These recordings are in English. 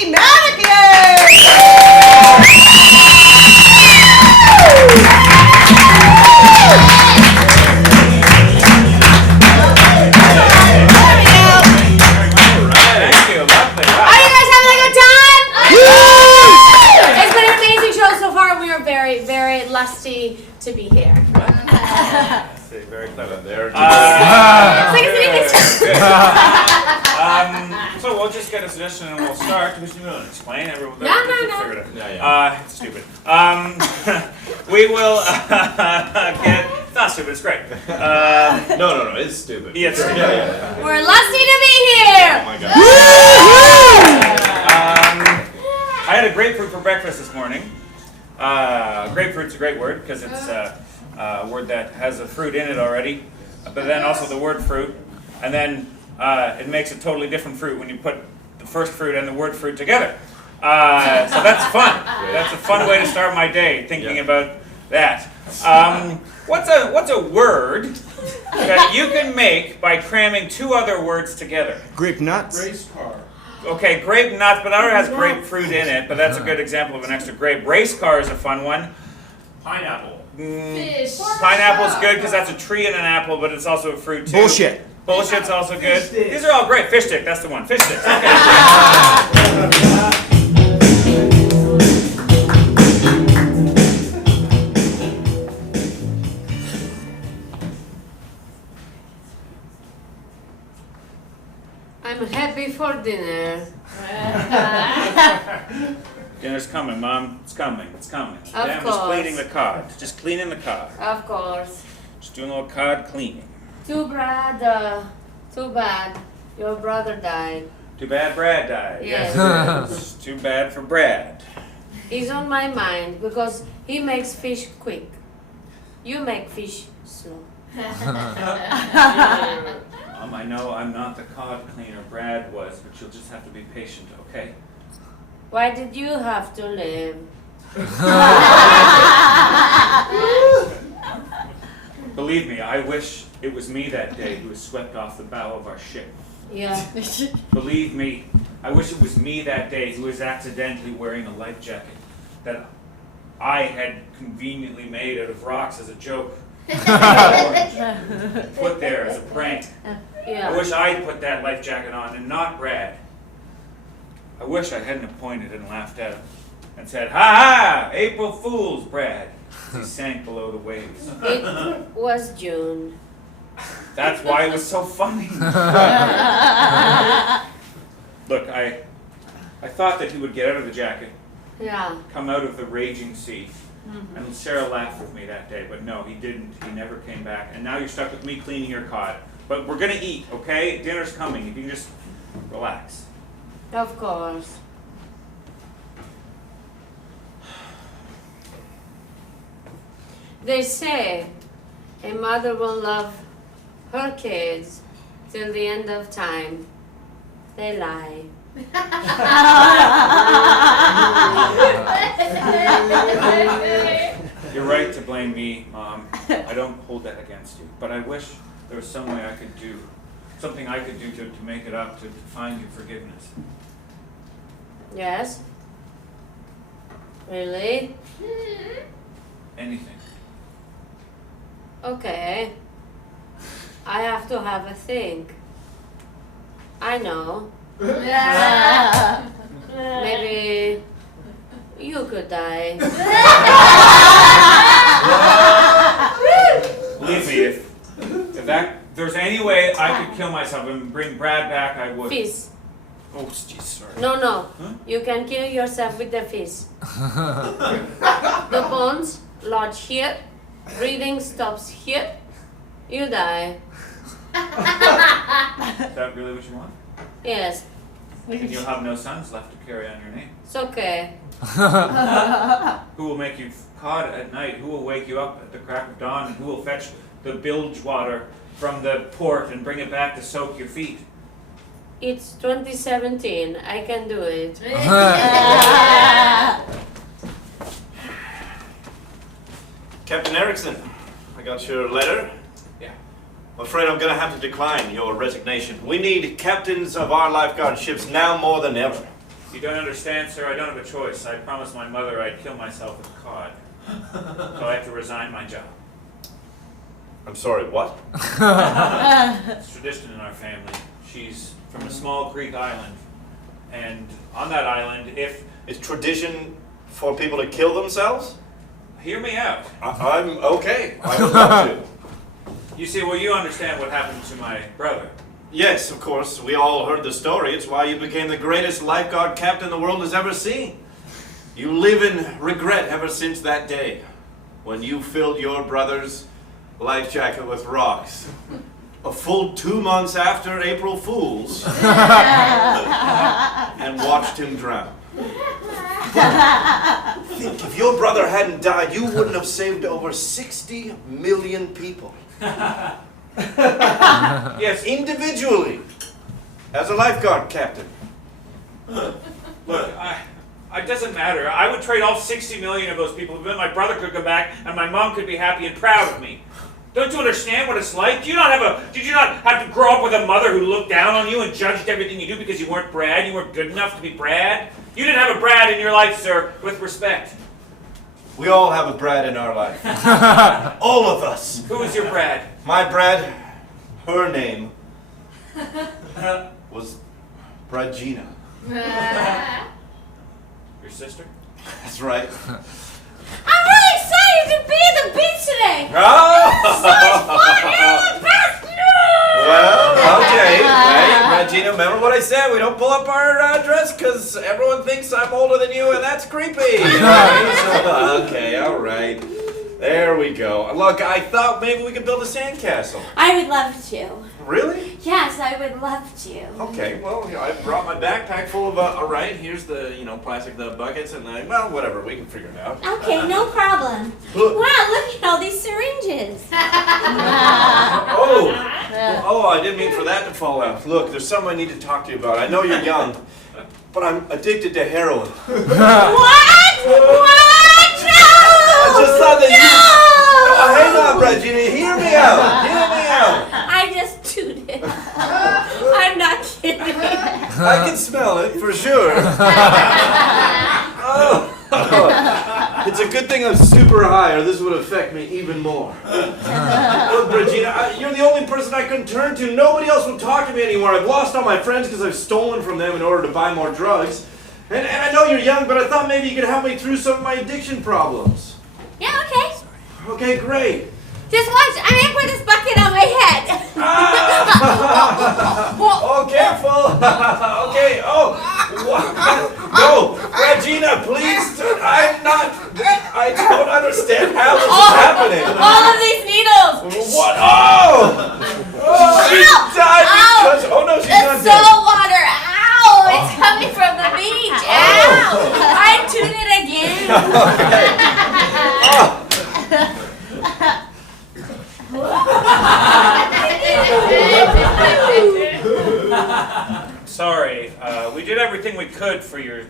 Lusty Mannequins! Very lusty to be here. Very clever there. So we'll just get a suggestion and we'll start. Who's going to explain? Everyone. No. It's stupid. We will get. It's not stupid. It's great. No. It's stupid. Yeah, it's stupid. Yeah. We're lusty to be here. Oh my God. I had a grapefruit for breakfast this morning. Grapefruit's a great word because it's a word that has a fruit in it already, but then also the word fruit, and then it makes a totally different fruit when you put the first fruit and the word fruit together. So that's fun. That's a fun way to start my day, thinking about that. What's a word that you can make by cramming two other words together? Grape nuts. Race car. Okay, grape nuts, but that already has grapefruit in it, but that's a good example of an extra grape. Race car is a fun one. Pineapple. Fish. Pineapple's good because that's a tree and an apple, but it's also a fruit too. Bullshit. Bullshit's also good. These are all great. Fish stick, that's the one. Fish sticks. Okay. I'm happy for dinner. Dinner's coming, Mom. It's coming. It's coming. Of I'm just course. cleaning the cod. Just cleaning the cod. Of course. Just doing a little cod cleaning. Too bad. Your brother died. Too bad Brad died. Yes. Yes, it is. Too bad for Brad. He's on my mind because he makes fish quick. You make fish slow. I know I'm not the cod cleaner Brad was, but you'll just have to be patient, okay? Why did you have to live? Believe me, I wish it was me that day who was swept off the bow of our ship. Yeah. Believe me, I wish it was me that day who was accidentally wearing a life jacket that I had conveniently made out of rocks as a joke. Put there as a prank. I Yeah. wish I'd put that life jacket on and not Brad. I wish I hadn't pointed and laughed at him and said, "Ha ha! April Fool's, Brad!" as he sank below the waves. It was June. That's why it was so funny. Look, I thought that he would get out of the jacket, Yeah. come out of the raging sea, and Sarah laughed with me that day, but no, he didn't. He never came back. And now you're stuck with me cleaning your cod. But we're gonna eat, okay? Dinner's coming. If you can just relax. Of course. They say a mother will love her kids till the end of time. They lie. You're right to blame me, Mom. I don't hold that against you. But I wish there was some way I could do, something I could do to make it up, to find you forgiveness. Yes? Really? Anything. Okay. I have to have a think. I know. Maybe you could die. Believe me, if there's any way I could kill myself and bring Brad back, I would. Fish. Oh, jeez, sorry. No. Huh? You can kill yourself with the fish. The bones lodge here. Breathing stops here. You die. Is that really what you want? Yes. And you'll have no sons left to carry on your name. It's okay. Who will make you cod at night? Who will wake you up at the crack of dawn? And who will fetch the bilge water from the port and bring it back to soak your feet? It's 2017. I can do it. Captain Erickson, I got your letter. Yeah. I'm afraid I'm going to have to decline your resignation. We need captains of our lifeguard ships now more than ever. You don't understand, sir. I don't have a choice. I promised my mother I'd kill myself with cod. So I have to resign my job. I'm sorry, what? It's tradition in our family. She's from a small Greek island. And on that island, if... It's tradition for people to kill themselves? Hear me out. I'm okay. I would love to. You see, well, you understand what happened to my brother. Yes, of course. We all heard the story. It's why you became the greatest lifeguard captain the world has ever seen. You live in regret ever since that day when you filled your brother's life jacket with rocks. A full 2 months after April Fool's. And watched him drown. Think, if your brother hadn't died, you wouldn't have saved over 60 million people. Yes. Individually. As a lifeguard captain. Look, it doesn't matter. I would trade all 60 million of those people, but then my brother could come back and my mom could be happy and proud of me. Don't you understand what it's like? Did you not have to grow up with a mother who looked down on you and judged everything you do because you weren't Brad? You weren't good enough to be Brad? You didn't have a Brad in your life, sir, with respect. We all have a Brad in our life. All of us. Who is your Brad? My Brad, her name was Bragina. Your sister? That's right. I'm really excited to be at the beach today. Oh! Well, okay. Hey, Regina, remember what I said? We don't pull up our dress because everyone thinks I'm older than you, and that's creepy. Okay, all right. There we go. Look, I thought maybe we could build a sandcastle. I would love to. Really? Yes, I would love to. Okay, well, I brought my backpack full of, all right, here's the, plastic, the buckets, and well, whatever, we can figure it out. Okay, no problem. Look. Wow, look at all these syringes. Oh, I didn't mean for that to fall out. Look, there's something I need to talk to you about. I know you're young, but I'm addicted to heroin. What? What? No! I just thought that hang on, Regina, hear me out. Hear me out. I just tooted. I'm not kidding. I can smell it, for sure. It's a good thing I'm super high, or this would affect me even more. Look, Regina, you're the only person I can turn to. Nobody else will talk to me anymore. I've lost all my friends because I've stolen from them in order to buy more drugs. And I know you're young, but I thought maybe you could help me through some of my addiction problems. Yeah, okay. Okay, great. Just watch. I'm gonna put this bucket on my head. Oh, careful. Okay, no, Regina, please. I don't understand how this is happening. All of these needles. What? She died because, no, she's not The dead. salt water. Ow! It's coming from the beach. Ow! I tooted again. Sorry, we did everything we could for your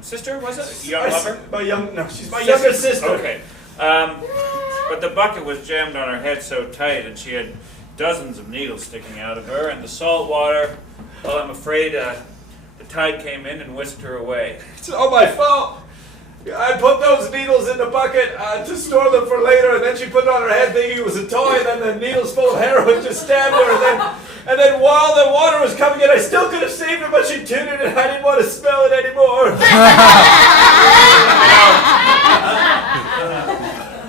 sister, was it? Young lover? She's my younger sister. Okay. But the bucket was jammed on her head so tight, and she had dozens of needles sticking out of her, and the salt water, well, I'm afraid the tide came in and whisked her away. It's all my fault. I put those needles in the bucket to store them for later, and then she put it on her head thinking it was a toy, and then the needles full of heroin just stabbed her, and then while the water was coming in, I still could have saved her, but she tuned it, and I didn't want to smell it anymore.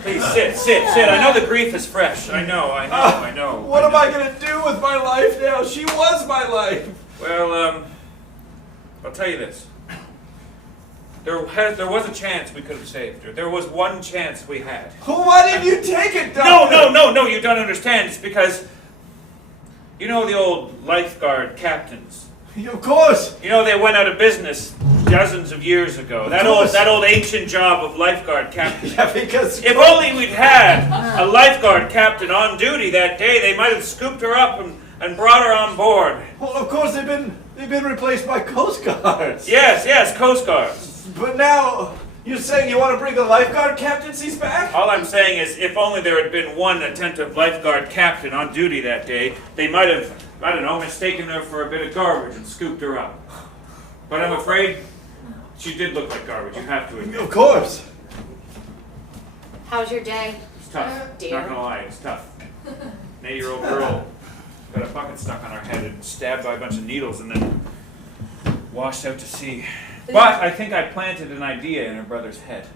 Please sit. I know the grief is fresh. I know. What am I going to do with my life now? She was my life. Well, I'll tell you this. There was a chance we could have saved her. There was one chance we had. Why didn't you take it, Doctor? No, you don't understand. It's because, you know the old lifeguard captains? Of course. You know they went out of business dozens of years ago. That old ancient job of lifeguard captain. Yeah, because... If only we'd had a lifeguard captain on duty that day, they might have scooped her up and brought her on board. Well, of course, they've been replaced by Coast Guards. Yes, Coast Guards. But now, you're saying you want to bring the lifeguard captaincies back? All I'm saying is, if only there had been one attentive lifeguard captain on duty that day, they might have, mistaken her for a bit of garbage and scooped her up. But I'm afraid She did look like garbage, you have to admit. Of course. How's your day? It's tough. Dear. Not gonna lie, it's tough. An 8-year-old girl got a bucket stuck on her head and stabbed by a bunch of needles and then washed out to sea. But I think I planted an idea in her brother's head.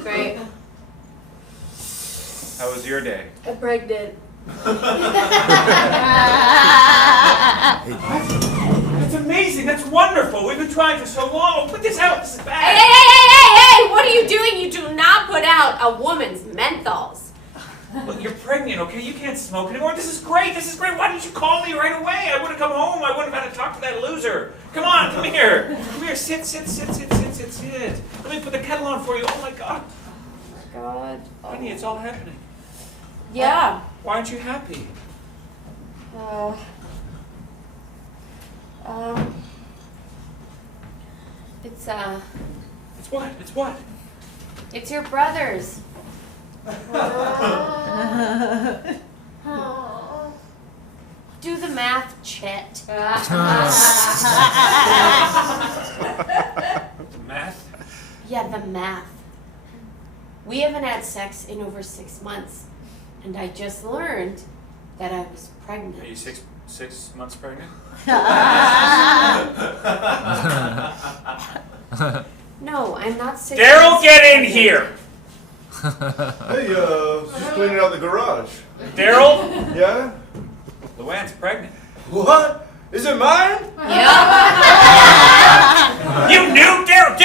Great. How was your day? I'm pregnant. That's amazing. That's wonderful. We've been trying for so long. Put this out. This is Hey, bad. hey, hey, hey, hey! What are you doing? You do not put out a woman's menthols. Look, you're pregnant, okay? You can't smoke anymore. This is great. This is great. Why didn't you call me right away? I would have come home. I wouldn't have had to talk to that loser. Come on, come here. Come here. Sit. Let me put the kettle on for you. Oh my God. God. Honey, it's all happening. Yeah. Why aren't you happy? It's It's what? It's what? it's your brother's. Do the math, Chet. Math? Yeah, the math. We haven't had sex in over 6 months, and I just learned that I was pregnant. Are you six months pregnant? No, I'm not 6 Daryl, months get in pregnant. here! Hey, just cleaning out the garage. Daryl? Yeah? Luann's pregnant. What? Is it mine? Yeah. You knew? Daryl,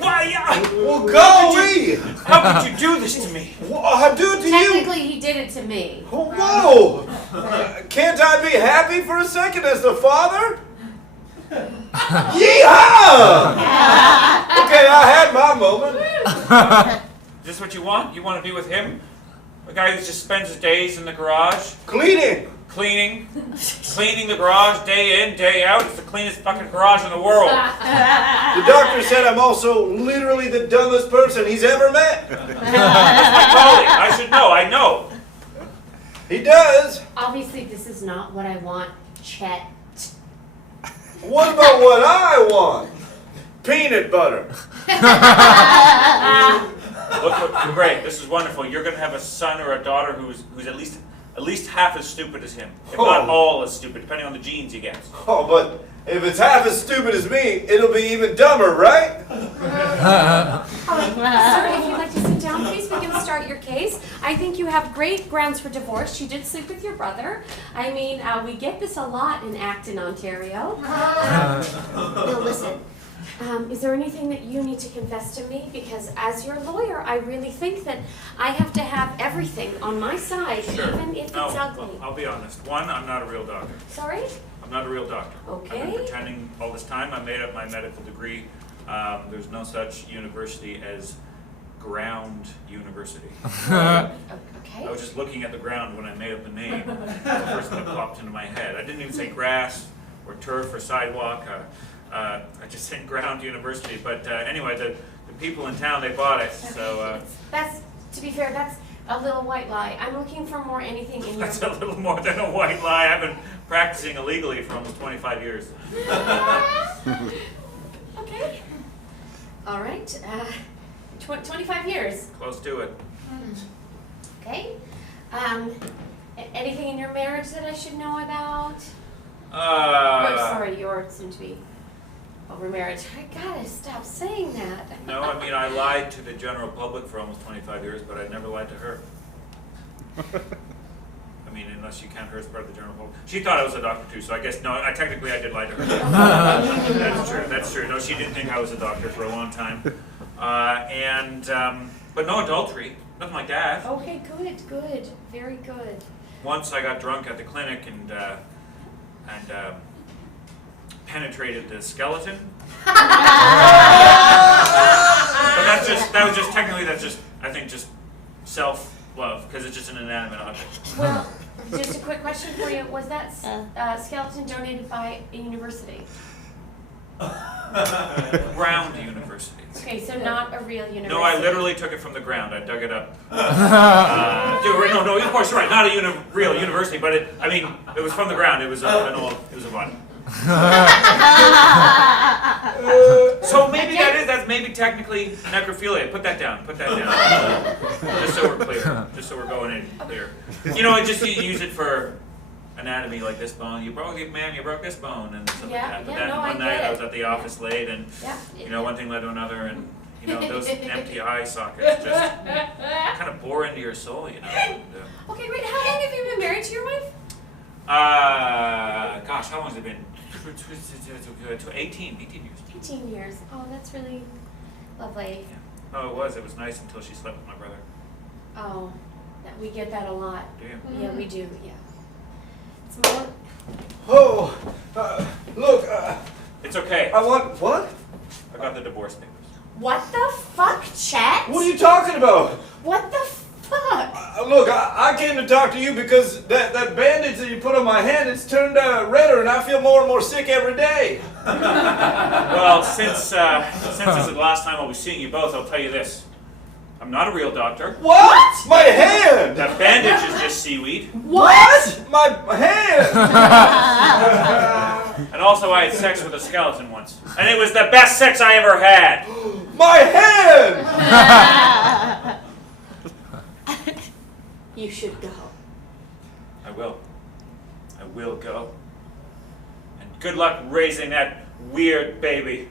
why? Well, golly! How could you do this to me? I do it to you. Technically, he did it to me. Whoa! Can't I be happy for a second as the father? Yeehaw! Okay, I had my moment. Is this what you want? You want to be with him? A guy who just spends his days in the garage? Cleaning. Cleaning the garage day in, day out. It's the cleanest fucking garage in the world. The doctor said I'm also literally the dumbest person he's ever met. That's my colleague. I should know. I know. He does. Obviously, this is not what I want, Chet. What about what I want? Peanut butter. Look, great. This is wonderful. You're going to have a son or a daughter who's at least half as stupid as him, if not all as stupid, depending on the genes he gets. Oh, but if it's half as stupid as me, it'll be even dumber, right? Sir, if you'd like to sit down, please, we can start your case. I think you have great grounds for divorce. You did sleep with your brother. I mean, we get this a lot in Acton, Ontario. Now, listen. Is there anything that you need to confess to me? Because as your lawyer, I really think that I have to have everything on my side, Sure. even if it's ugly. I'll be honest. One, I'm not a real doctor. Sorry? I'm not a real doctor. Okay. I've been pretending all this time. I made up my medical degree. There's no such university as Ground University. Okay. I was just looking at the ground when I made up the name. The first thing that popped into my head. I didn't even say grass or turf or sidewalk. I just said Ground University. But anyway, the people in town, they bought it. So That's, to be fair, that's a little white lie. I'm looking for more anything in your... that's a little more than a white lie. I've been practicing illegally for almost 25 years. Okay. All right. 25 years. Close to it. Okay. Anything in your marriage that I should know about? Sorry, your soon to be over marriage. I gotta stop saying that. No, I mean, I lied to the general public for almost 25 years, but I never lied to her. I mean, unless you count her as part of the general public. She thought I was a doctor too, so I guess, no, technically I did lie to her. That's true. No, she didn't think I was a doctor for a long time. But no adultery, nothing like that. Okay, good. Very good. Once I got drunk at the clinic and penetrated the skeleton. But that's just I think just self-love, because it's just an inanimate object. Well, just a quick question for you. Was that skeleton donated by a university? Ground University. Okay, so not a real university. No, I literally took it from the ground. I dug it up. No, of course, you're right. Not a real university, but it was from the ground. It was a body. So maybe technically necrophilia. Put that down. Put that down. Just so we're clear. Just so we're going in clear. You know, just you use it for anatomy, like this bone. You broke it, ma'am. You broke this bone, and stuff like that. But then one night I was at the office late, and you know, one thing led to another, and you know, those empty eye sockets just kind of bore into your soul, you know. And, Okay, great. How long have you been married to your wife? gosh, how long has it been? 18 years. 18 years. Oh, that's really lovely. Yeah. Oh, it was. It was nice until she slept with my brother. Oh, we get that a lot. Do you? Yeah, we do. Yeah. It's more. Oh, look, It's okay. I want, what? I got the divorce papers. What the fuck, Chet? What are you talking about? What the fuck? Look, I came to talk to you because that bandage that you put on my hand, it's turned redder and I feel more and more sick every day. Well, since this is the last time I'll be seeing you both, I'll tell you this. I'm not a real doctor. What? My hand! That bandage is just seaweed. What? My hand! And also I had sex with a skeleton once. And it was the best sex I ever had. My hand! You should go. I will. I will go. And good luck raising that weird baby.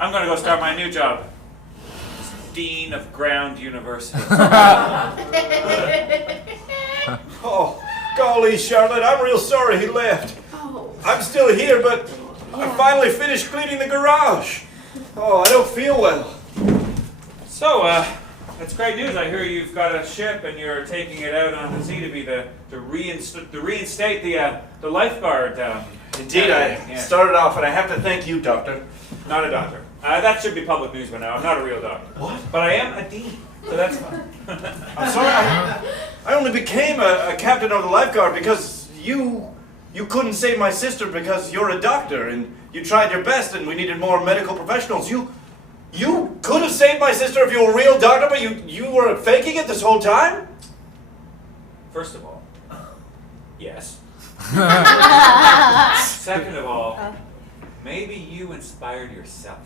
I'm gonna go start my new job. As Dean of Ground University. Oh, golly, Charlotte, I'm real sorry he left. Oh. I'm still here, but I finally finished cleaning the garage. Oh, I don't feel well. So, that's great news. I hear you've got a ship and you're taking it out on the sea to be to reinstate the lifeguard. Indeed, I started off, and I have to thank you, Doctor. Not a doctor. That should be public news by now. I'm not a real doctor. What? But I am a dean, so that's fine. I'm sorry, I only became a captain of the lifeguard because you couldn't save my sister because you're a doctor, and you tried your best, and we needed more medical professionals. You could have saved my sister if you were a real doctor, but you were faking it this whole time? First of all, yes. Second of all, maybe you inspired yourself.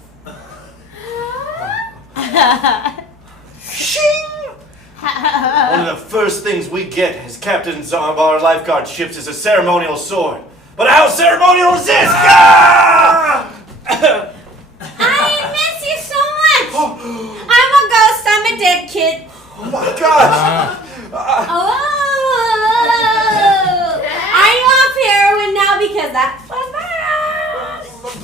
Shing! One of the first things we get as captains of our lifeguard ships is a ceremonial sword. But how ceremonial is this? Ah! I miss you so much. I'm a ghost. I'm a dead kid. Oh my gosh! Oh. Are you off heroin now because that was bad?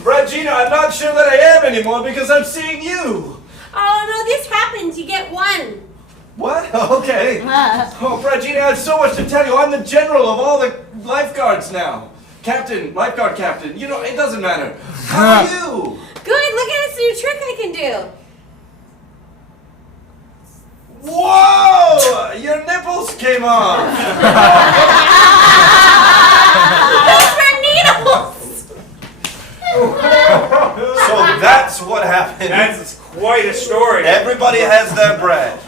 Regina, I'm not sure that I am anymore because I'm seeing you. Oh no, this happens. You get one. What? Okay. Oh, Regina, I have so much to tell you. I'm the general of all the lifeguards now. Captain, lifeguard captain. You know, it doesn't matter. How are you? Good. Look at this new trick I can do. Whoa! Your nipples came off. Those were needles. So that's what happened. That's quite a story. Everybody has their bread.